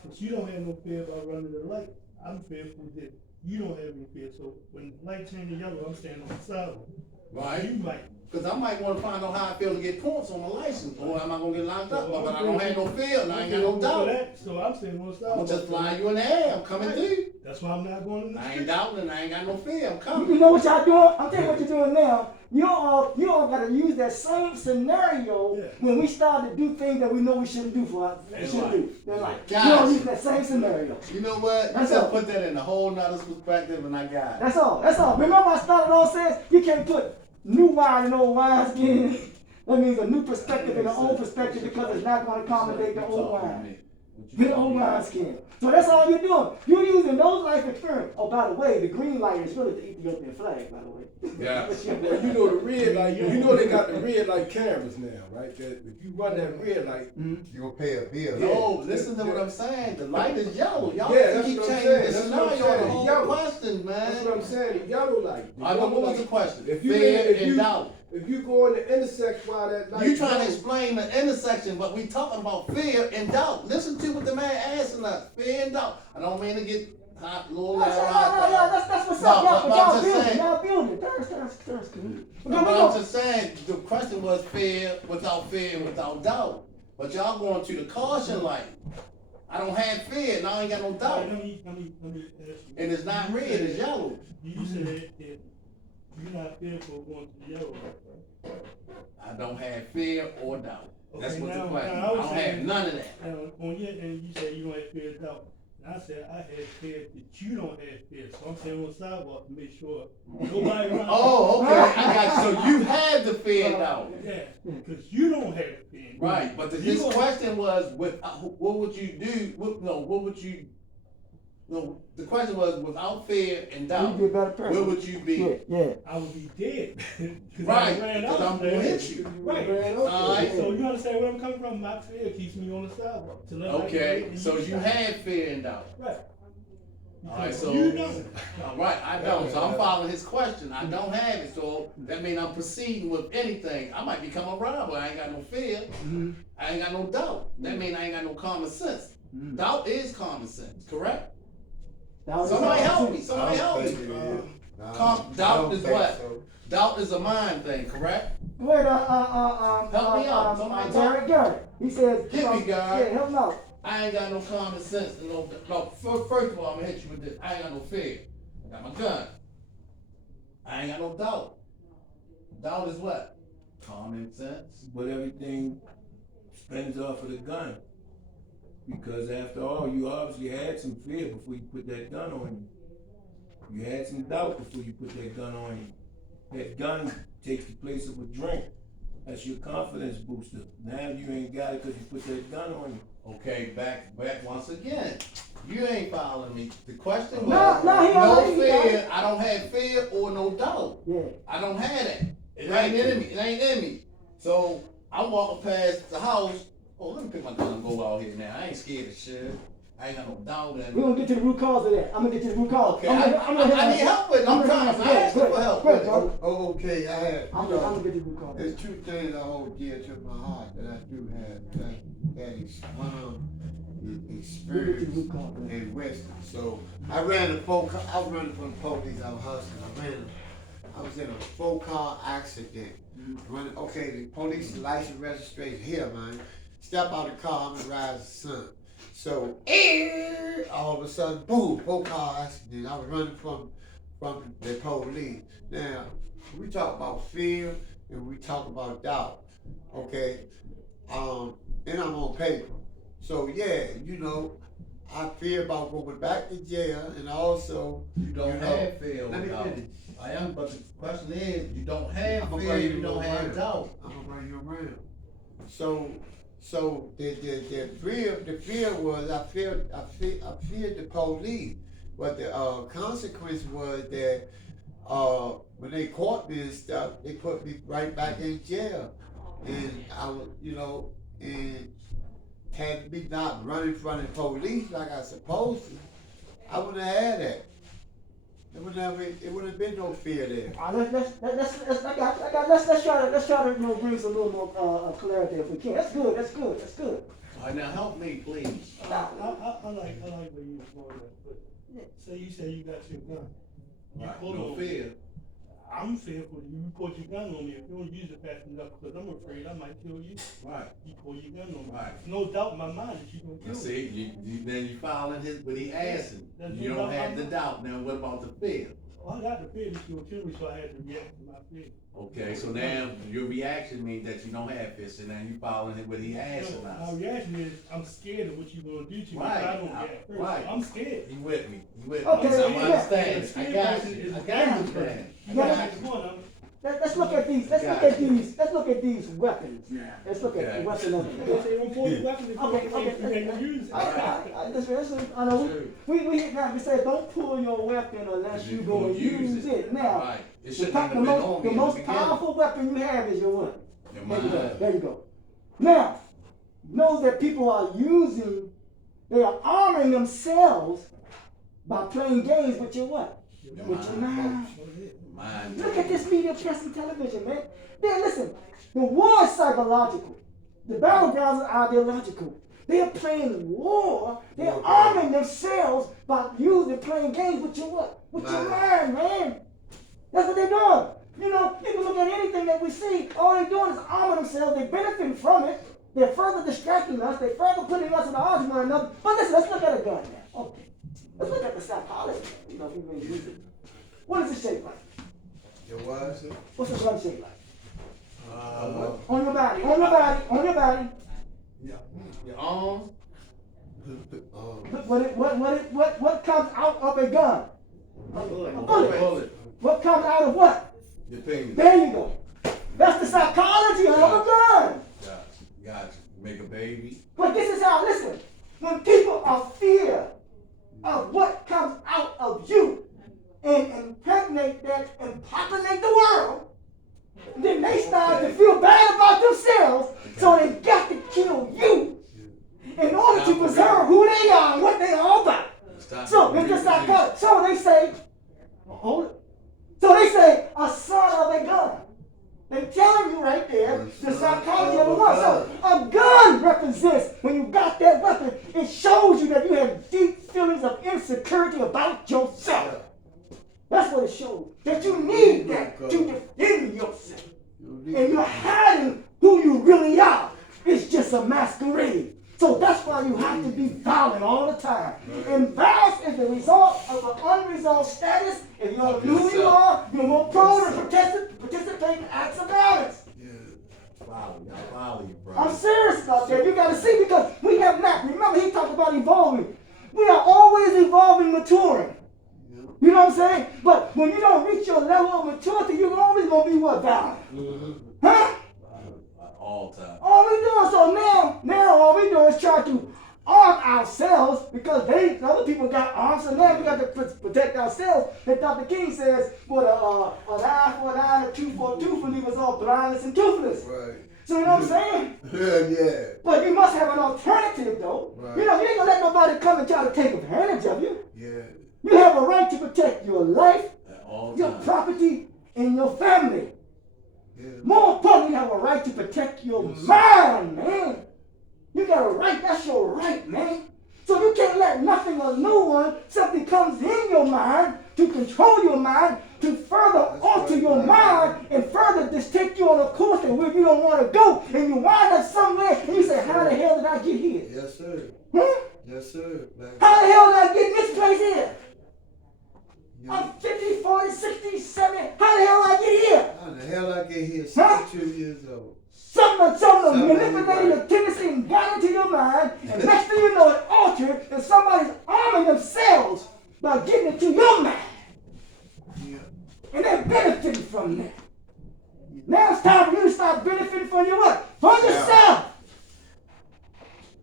since you don't have no fear about running the light, I'm fearful that you don't have any fear. So when the light turns to yellow, I'm standing on the sidewalk. Right. You might. Cause I might wanna find out how I feel to get points on my license, or am I gonna get locked up, but I don't have no fear, and I ain't got no doubt. So I'm saying, well, stop. I'm gonna just fly you in the air, I'm coming through. That's why I'm not going in the I ain't street. doubting, and I ain't got no fear, I'm You coming. know what y'all doing? I'm telling you what you're doing now. You all gotta use that same scenario Yeah. when we start to do things that we know we shouldn't do for us. We That's shouldn't right. do. They're like, Gotcha. you don't use that same scenario. You know what? You That's just all. put that in a whole nother perspective, and I got it. That's all. That's all. Remember I started off saying you can't put new wine in old wineskin. That means a new perspective in an old perspective because it's not going to accommodate the old wine. The old wineskin. So that's all you're doing. You're using those life experience. Oh, by the way, the green light is really the Ethiopian flag, by the way. Yeah. Well, you know the red light, you know they got the red light cameras now, right? That if you run that red light, You gonna pay a bill. No, listen to what I'm saying. The light is yellow. Y'all Yeah, that's keep what I'm changing saying. the That's what I'm scenario of the saying. whole Yellow. question, that's man. what I'm saying, the yellow light. The All right, yellow but what was light. the question? If you, Fear if and you, doubt. if you go in the intersection while that light You trying to yellow, explain the intersection, but we talking about fear and doubt. Listen to what the man asking us. Fear and doubt. I don't mean to get hot, little No, that's what's up. No, Y'all, but but I'm y'all just building. saying. Y'all building. That's good. No, but I'm just saying, the question was fear and without doubt. But y'all going to the caution light. I don't have fear, and I ain't got no All right, doubt. let me ask you. And it's not red, it's yellow. You said that you're not fearful going to the yellow light, right? I don't have fear or doubt. That's Okay, what the now- question. now I I was don't have saying- none of that. Now, on your end, you said you don't have fear of doubt. And I said I had fear that you don't have fear. So I'm saying on the sidewalk to make sure nobody around. Oh, okay, I got you. So you have the fear and doubt. Yeah, because you don't have the fear. Right, but You his don't- question was, what would you do, what would you, no, the question was, without fear and You doubt, be a better person. where would you be? Yeah. I would be dead. 'Cause Right, I ran because out I'm there. gonna hit you. Right. Alright. So you understand where I'm coming from? My fear keeps me on the sidewalk. To let Okay, and so you stop. have fear and doubt. Right. Alright, Because so. you don't. Alright, I don't, so I'm following his question, I don't have it, so that means I'm proceeding with anything. I might become a robber, I ain't got no fear, I ain't got no doubt, that means I ain't got no common sense. Doubt is common sense, correct? Somebody help me, somebody help me. Doubt is what? Doubt is a mind thing, correct? Wait, Help me out. Somebody talk. Garrett. He says, Hit me, Garrett. Yeah, help him out. I ain't got no common sense and no, first of all, I'm gonna hit you with this, I ain't got no fear, I got my gun. I ain't got no doubt. Doubt is what? Common sense. But everything spins off of the gun. Because after all, you obviously had some fear before you put that gun on you. You had some doubt before you put that gun on you. That gun takes the place of a drink. That's your confidence booster. Now you ain't got it because you put that gun on you. Okay, back once again. You ain't following me. The question was, No, he no already got fear, I don't have fear or no doubt. Yeah. I don't have that. It ain't in me. It ain't in me. So I'm walking past the house. Oh, let me pick my gun and go out here now. I ain't scared of shit. I ain't got no doubt in We're it. gonna get to the root cause of that. I'm gonna get to the root cause. Okay, I need help with it. I'm trying. I asked you for help with it. Oh, okay, I have, I'm you gonna know, get to the root cause. there's two things I hold dear to my heart that I do have. That is one of them is We'll get to the experience root cause. man. and wisdom. So I ran I was running from the police, I was hustling. I was in a 4-car accident. Running, okay, the police license registration here, man. Step out of the car, I'm gonna rise the sun. So all of a sudden, boom, 4-car accident. I was running from the police. Now, we talk about fear and we talk about doubt. Okay? And I'm on paper. So yeah, you know, I fear about going back to jail and also You don't know, have fear or let me doubt. finish. I am, but the question is, you don't have I'ma fear, bring you you don't have around. doubt. I'm gonna bring you around. So the fear was I feared the police, but the consequence was that when they caught me and stuff, they put me right back in jail, and I was, you know, and had me not running from the police like I supposed to, I wouldn't have had that. It wouldn't have been no fear there. Let's try to bring some little more clarity if we can. That's good. All right, now help me, please. I like where you was going at, but say you say you got your gun. You Right, pull no on fear. I'm fearful you report your gun on me if you don't use it fast enough because I'm afraid I might kill you. Right. You pull your gun on me. Right. No doubt in my mind that you're gonna You kill me. see, then you following his, what he asking. That's You no don't doubt have the about it. doubt. Now what about the fear? Well, I got the fear that you're gonna kill me, so I had to react to my fear. Okay, so now your reaction means that you don't have fear, so now you following what he asking My us. reaction is I'm scared of what you're gonna do to me if Right. I don't react first. Right. I'm scared. You with me? You with Okay, me? So I'm yeah. understanding. I Scared got person you. is I a got dangerous you, person. man. You Yeah. gotta take one. Let's look at these. Let's look at these. Let's look at these weapons now. Let's look at Okay. the weapon of They say don't pull the weapon if you Okay, can't use it. I know we hit now. We say don't pull your weapon unless you go and use it. Now, Right. It the, shouldn't even the been most, on the me in most beginning. powerful weapon you have is your what? Your There you go. mind. There you go. Now, know that people are using, they are arming themselves by playing games with your what? Your With your mind. mind. Mind. Look at this media, press, and television, man. Then listen, the war is psychological. The battlegrounds are ideological. They are playing war. They are arming themselves by playing games with your what? With your mind, man. That's what they're doing. You know, you can look at anything that we see. All they're doing is arming themselves. They're benefiting from it. They're further distracting us. They're further putting us in the odds with one another. But listen, let's look at a gun now. Okay. Let's look at the psychology. You know, if we really use it. What is it shaped like? Your what? What's the gun shaped like? What? On your body, on your body, on your body. Your arms. What comes out of a gun? A bullet. Bullet. What comes out of what? Your penis. There you go. That's the psychology of a gun. Got you. Make a baby. But this is how, listen, when people are fear of what comes out of you and impregnate that and populate the world, then they start to feel bad about themselves, so they got to kill you in order to preserve who they are and what they are all about. So it's just psychology. So they say, hold it. So they say a son of a gun. They're telling you right there the psychology of a gun. So a gun represents, when you got that weapon, it shows you that you have deep feelings of insecurity about yourself. That's what it shows. That you need that to defend yourself. And you're hiding who you really are. It's just a masquerade. So that's why you have to be violent all the time. And violence is the result of an unresolved status. If you don't know who you are, you're more prone to participate in acts of violence. Follow you, bro. I'm serious about that. You got to see, because we have not. Remember, he talked about evolving. We are always evolving, maturing. You know what I'm saying? But when you don't reach your level of maturity, you're always going to be what? Violent. Huh? All time. All we doing, so now all we doing is try to arm ourselves, because other people got arms, so now we got to protect ourselves. And Dr. King says, what an eye for an eye, and a tooth for a tooth will leave us all blindless and toothless. Right. So you know what I'm saying? Yeah. But you must have an alternative, though. Right. You know, you ain't gonna let nobody come and try to take advantage of you. Yeah. You have a right to protect your life, At all your times. property, and your family. Yeah. More importantly, you have a right to protect your mind, man. You got a right, that's your right, man. So you can't let nothing or no one, something comes in your mind to control your mind, to further alter your mind, and further just take you on a course that where you don't want to go, and you wind up somewhere, and you say, how the hell did I get here? Yes, sir. Huh? Yes, sir. How the hell did I get in this place here? Yeah. I'm 50, 40, 60, 70. How the hell did I get here? How the hell I get here? Huh? 62 years old. Something manipulated a tendency and got into your mind, and next thing you know, it altered, and somebody's arming themselves by getting into your mind. Yeah. And they're benefiting from that. Now it's time for you to start benefiting from your what? From yourself.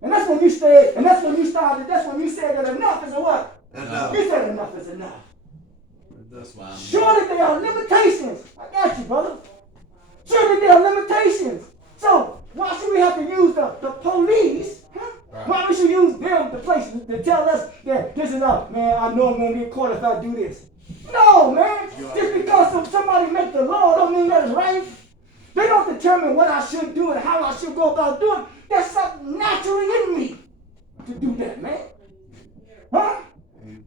And that's when you stayed, and that's when you started, that's when you said that enough is a what? Enough. You said enough is enough. That's why I'm Surely there are limitations. I got you, brother. Surely there are limitations. So why should we have to use the police? Huh? Right. Why we should use them, the place, to tell us that this is up, man, I know I'm going to get caught if I do this. No, man. Just because somebody make the law don't mean that it's right. They don't determine what I should do and how I should go about doing it. There's something naturally in me to do that, man. Huh?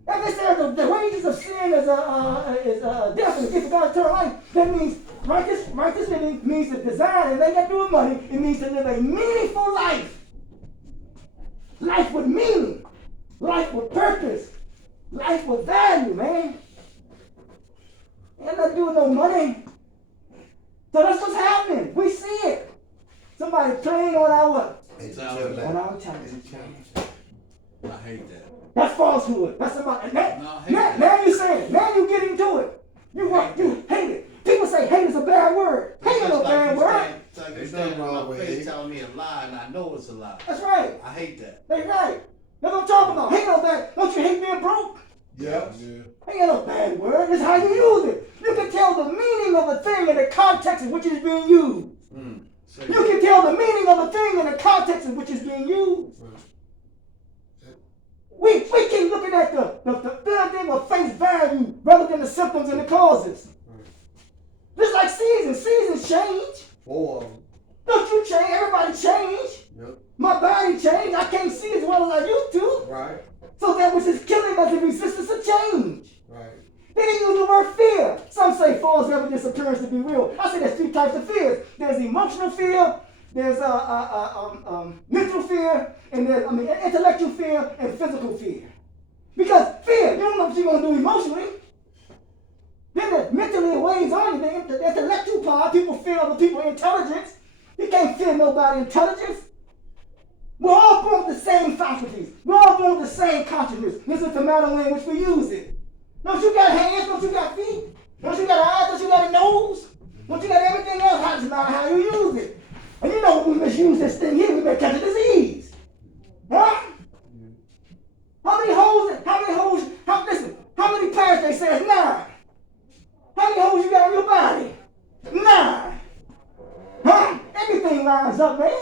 If they say the wages of sin is death and the gift of God eternal life, that means righteous living means the design, and they got to do with money. It means to live a meaningful life. Life with meaning. Life with purpose. Life with value, man. Ain't nothing to do with no money. So that's what's happening. We see it. Somebody playing on our what? On our television. I hate that. That's falsehood. That's about No, I hate that. now you saying it. Now you get into it. You hate it. People say hate is a bad word. Hate is a bad word. They stand on my face telling me a lie, and I know it's a lie. That's right. I hate that. That's right. That's what I'm talking about. Hate no bad. Don't you hate being broke? Yeah. Ain't no bad word. It's how you use it. You can tell the meaning of a thing in the context in which it's being used. You can tell the meaning of a thing in the context in which it's being used. We keep looking at the thing of face value rather than the symptoms and the causes. Just like seasons change. 4 of them. Don't you change? Everybody change. Yep. My body changed. I can't see as well as I used to. Right. So that which is killing us is resistance to change. Right. They didn't use the word fear. Some say false evidence appears to be real. I say there's 3 types of fears. There's emotional fear, there's mental fear, and there's intellectual fear and physical fear. Because fear, you don't know what you're gonna do emotionally. Then mentally it weighs on you. The intellectual part, people fear other people's intelligence. You can't fear nobody's intelligence. We're all born with the same faculties. We're all born with the same consciousness. This is the matter in which we use it. Don't you got hands? Don't you got feet? Don't you got eyes? Don't you got a nose? Don't you got everything else? How does it matter how you use it? And you know when we misuse this thing here, we may catch a disease. Huh? How many holes, listen, how many pairs they say is 9? How many holes you got on your body? 9. Huh? Everything lines up, man.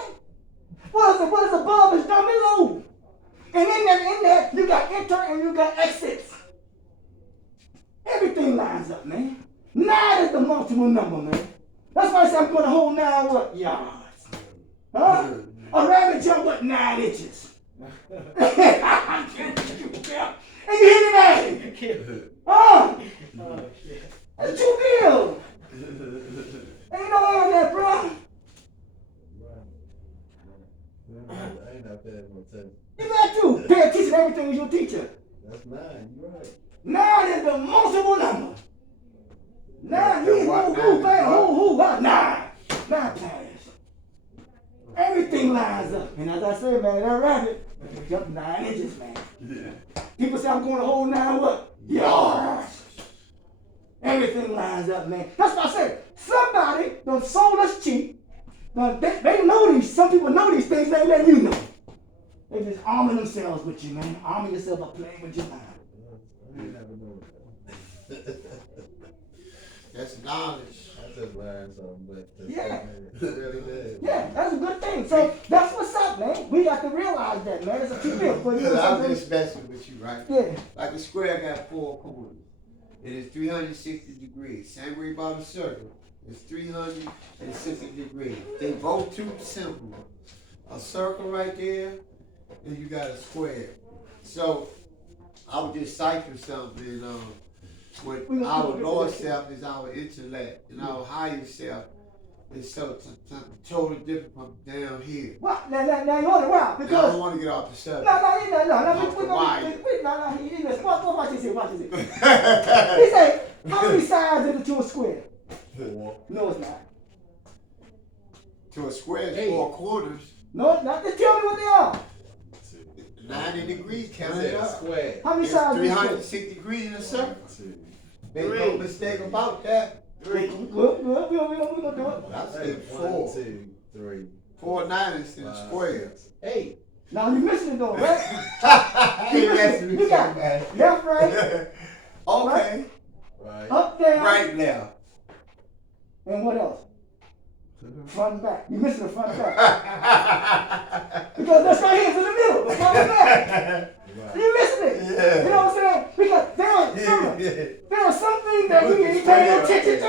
What is above is down below. And in there, you got enter and you got exits. Everything lines up, man. 9 is the multiple number, man. That's why I say I'm going to hold 9 what? Yards. Huh? A rabbit jump what? 9 inches. And you hit it. Huh? That's 2 bills. Ain't no way in that, bro. I ain't not bad on test. You got to pay attention to everything as your teacher. That's 9. You're right. 9 is the multiple number. 9, you who, 9. 9 pairs. Everything lines up. And as I said, man, that rabbit jumped 9 inches, man. Yeah. People say I'm going to hold 9 what? Yards. Everything lines up, man. That's what I said. Somebody done sold us cheap. They know these. Some people know these things. They let you know. They just arming themselves with you, man. Arming yourself by playing with your mind. I never know that. That's knowledge. I just learned something, but Yeah. really did. Yeah, that's a good thing. So that's what's up, man. We got to realize that, man. It's a key deal for you. I'm just messing with you, right? Yeah. Like a square got 4 corners. It is 360 degrees. Same way about a circle. It's 360 degrees. They both too simple. A circle right there, and you got a square. So I would just cipher something. When our lower self is our intellect, and our higher self is something totally different from down here. What? Now, you want to wow, Now, I because don't want to get off the subject. no. Watch this. He said, how many sides is it to a square? 4. No, it's not. To a square is 8. 4 quarters. No, it's not. Just tell me what they are. 90 degrees, count Is it it a up. square? How many It's sides is it? 360 degrees in a circle. 2. Make no mistake about that. We gonna do it. I said 1, 4. 2, 3. 4 9s in a 5, square. 6, 8. Now you missing it though, right? You messing with You me, got man. left, right, Okay. Right. up, down, Right now. and what else? Front and back. You missing the front and back. Because that's right here, it's in the middle, the front and back. Right. You missing it. Yeah. You know what I'm saying? Because there are some things that we ain't paying no attention to.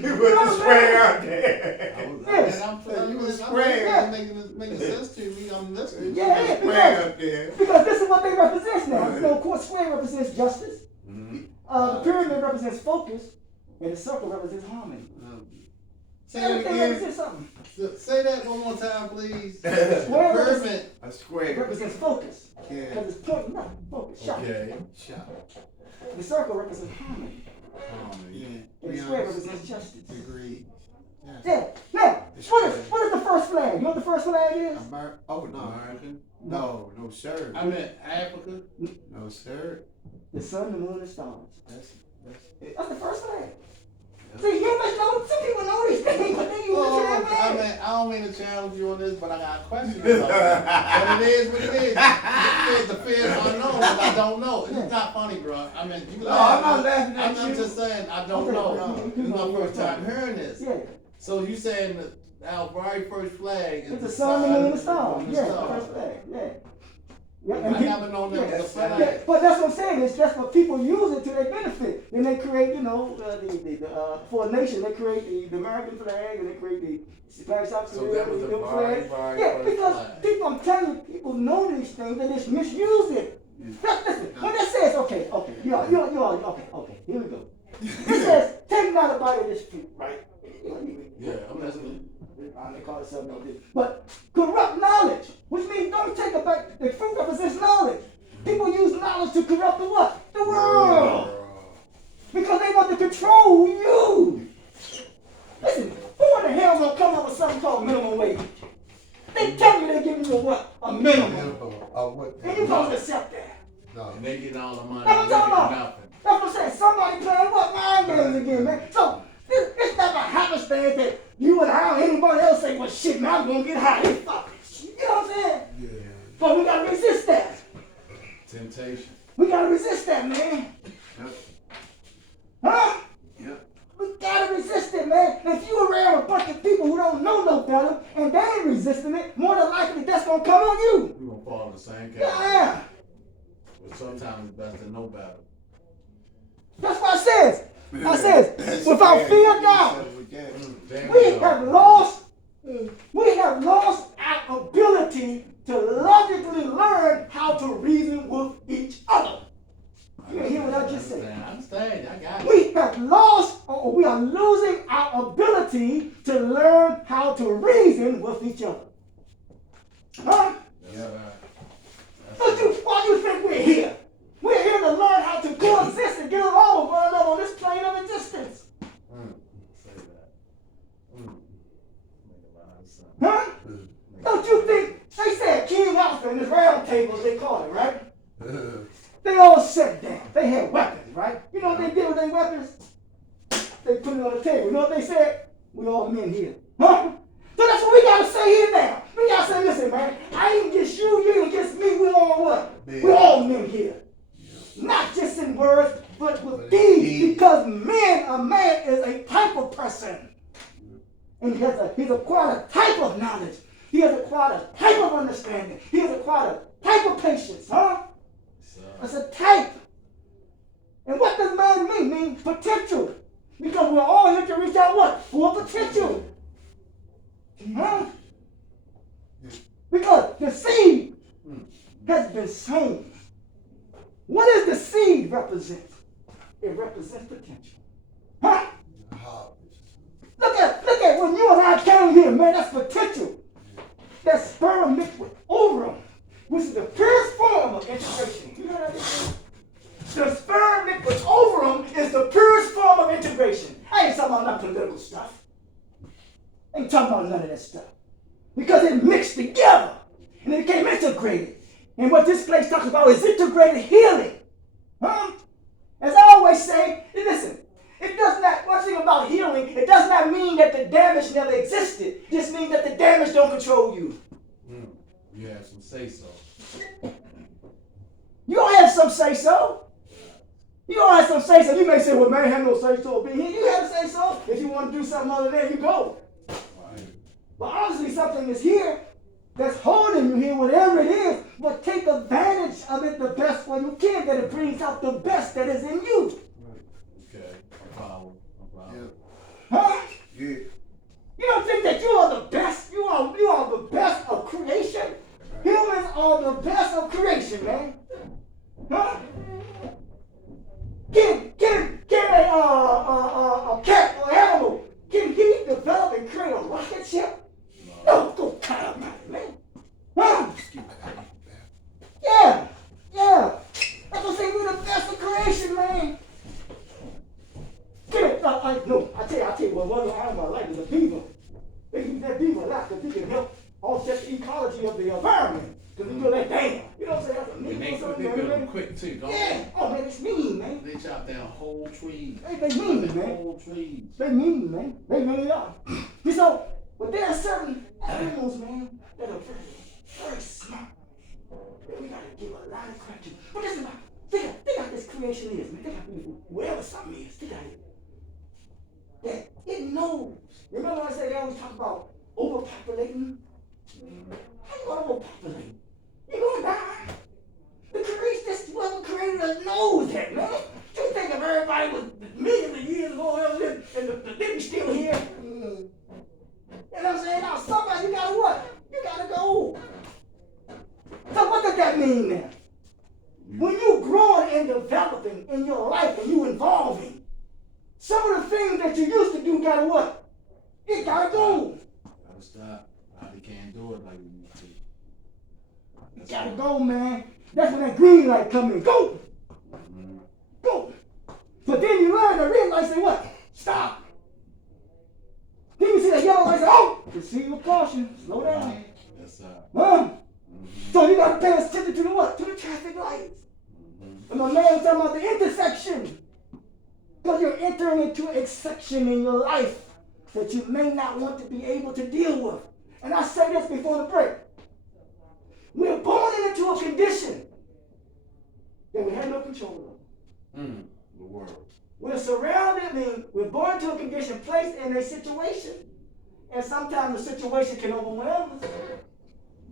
You put the square out there. I You was I'm square. making sense to me. I'm listening. Yeah, Square up there. because this is what they represent now. You know, of course, square represents justice. The pyramid represents focus, and the circle represents harmony. Say it Everything again. represents something. Say that one more time, please. Square Pyramid. A It square. represents focus, Yeah. because it's pointing up, focus, shot. Okay. The circle represents harmony, Yeah. and the square represents justice. Agreed. Yeah. Now, what is the first flag? You know what the first flag is? Oh no. American. No, no sir. I meant Africa. No sir. The sun, the moon, and stars. That's That's the first flag. See, you must know. Some people know these things, but then you Oh, look at I that mean, I don't mean to challenge you on this, but I got a question about it. But it is what it is. The fear is unknown, but I don't know. It's not funny, bro. I mean, you No, I'm not laugh. laughing at I'm you. just saying, I don't Okay, know. no, This is my first time hearing this. Yeah. So you saying that our very first flag is It's the sun, the moon, and the stars. and Yeah, the the stars. first flag. Yeah. Yeah, I never known that was a flag. Yeah, but that's what I'm saying. It's just what people use it to their benefit. Then they create, you know, for a nation, they create the American flag and they create the Black Sox So that was the very, very Yeah, first because flag. people, I'm telling you, people know these things and just misuse it. Listen, when it says, okay, you okay, here we go. It says, take not a bite of this fruit, right? Yeah, I'm listening. They call it something else. But corrupt knowledge, which means don't take a bite. The fruit represents knowledge. People use knowledge to corrupt the what? The world. Because they want to control you. Listen, who in the hell gonna come up with something called minimum wage? They tell you they're giving you a what? A minimum. And you supposed to accept that. And they get all the money. That's what I'm and they talking get about. nothing. That's what I'm saying. Somebody playing what mind games again, man. So it's never happenstance that you and I or anybody else say, well, shit, man, I'm gonna get high. Fuck it. You know what I'm saying? Yeah. But we gotta resist that. Temptation. We gotta resist that, man. Yep. Huh? Yep. We gotta resist it, man. If you around a bunch of people who don't know no better and they ain't resisting it, more than likely that's gonna come on you. We're gonna fall in the same category. Yeah. But sometimes it's best to know better. That's what I says, without fear of God, Damn we it, have dog. lost our ability to logically learn how to reason with each other. You hear what I just said? I understand. I got it. We have lost, or we are losing our ability to learn how to reason with each other. Huh? That's right. Why do you think we're here? We're here to learn how to coexist and get along with one another on this plane of existence. Say that. Make a lot of sense. Huh? Don't you think, they said King Arthur in his round tables, they call it, right? They all sat down. They had weapons, right? You know what they did with their weapons? They put it on the table. You know what they said? We all men here. Huh? So that's what we gotta say here now. We gotta say, listen, man, I ain't just you ain't just me, we all what? We're all men here. Not just in words, but with deeds. Because a man is a type of person. And he's acquired a type of knowledge. He has acquired a type of understanding. He has acquired a type of patience, huh? It's a type. And what does man mean? It means potential. Because we're all here to reach out what? For potential. Huh? Because the seed has been sown. What does the seed represent? It represents potential. Huh? Look at when you and I came here, man, that's potential. That sperm mixed with ovum, which is the purest form of integration. You know what I mean? The sperm mixed with ovum is the purest form of integration. I ain't talking about none political stuff. I ain't talking about none of that stuff. Because it mixed together and it became integrated. And what this place talks about is integrated healing. Huh? As I always say, listen, it does not, one thing about healing, it does not mean that the damage never existed. It just means that the damage don't control you. You have some say so. You don't have some say so. You don't have some say so. You may say, well, man, I have no say so. Be here. You have a say so. If you want to do something other than that, you go. But obviously something is here that's holding you here, whatever it is, but take advantage of it the best way you can, that it brings out the best that is in you. Okay. I'm following. Huh? Yeah. You don't think that you are the best help offset the ecology of the environment. Because we feel like, damn, you know what I'm saying? That's a And need they or something, build them man. quick too, don't Yeah. Oh, man, it's mean, man. they? They chop down whole trees. They mean, man. Whole trees. They mean, man. They really are. You know, but there are certain animals, man, that are very, very smart. That we gotta give a lot of credit to. But listen, man, think how this creation is, man. Think how whatever something is, think how that it knows. Remember when I said they always talk about overpopulating? How you gonna overpopulate? You're gonna die. The creation, this one creator knows that, man. You think if everybody was millions of years ago and they be still here? You know what I'm saying? Now somebody, you gotta what? You gotta go. So what does that mean now? When you growing and developing in your life and you evolving, some of the things that you used to do gotta what? It gotta go. Gotta stop. Body can't do it like we used to. It gotta go, man. That's when that green light come in. Go! Mhm. Go! But then you learn the red light say what? Stop! Then you see that yellow light say, oh! Proceed with caution. Slow down. Yes, sir. Huh? Mhm. So you gotta pay attention to the what? To the traffic lights. Mhm. And my man was talking about the intersection. Because you're entering into a section in your life that you may not want to be able to deal with. And I say this before the break. We're born into a condition that we have no control of. The world. We're surrounded, I mean, we're born into a condition, placed in a situation, and sometimes the situation can overwhelm us.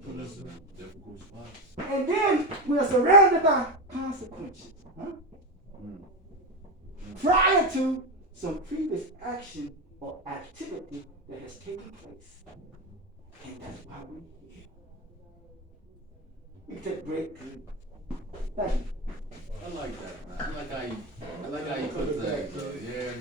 Put us in a difficult spot. And then we are surrounded by consequences. Huh? Prior to some previous action or activity that has taken place. And that's why we're here. We can take a break. Thank you. I like that, man. I like how you put that, though. Yeah.